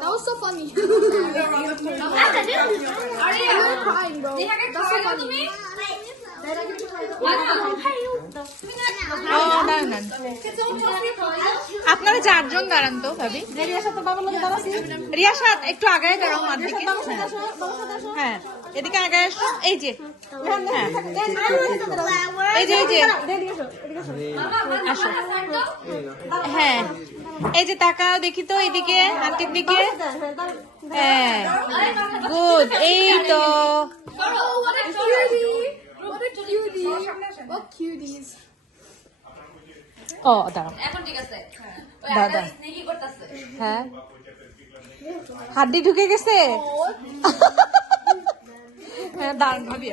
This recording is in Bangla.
That was so funny. আপনারা 4 জন দাঁড়ান তো ভাবি। রিয়াসাত একটু আগায় দাঁড়াও মার দিকে। হ্যাঁ এদিকে আগায় আসো। এই যে এই যে আসো। হ্যাঁ এই যে তাকাও দেখি তো এইদিকে আন্টির দিকে। হ্যাঁ গুড। এই তো What cuties. ও দাঁড়াও দাদা। হ্যাঁ হাড্ডি ঢুকে গেছে। হ্যাঁ দাঁড়ান ভাবি।